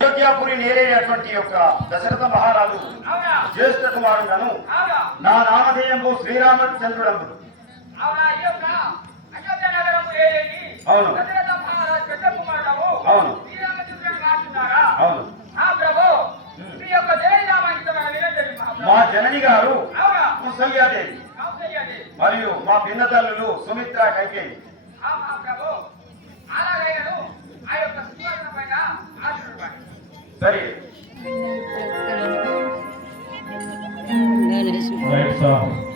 అయోధ్యాపురి నేరైనటువంటి యొక్క దశరథ మహారాజు జ్యేష్ఠ కుమారుడను నా నామధేయము శ్రీరామచంద్రుడము. అవును? అవును. అవును. మా జనని గారు కౌసల్యాదేవి. మరియు మా పిన్న తల్లులు సుమిత్ర కైకేయి. 嗯。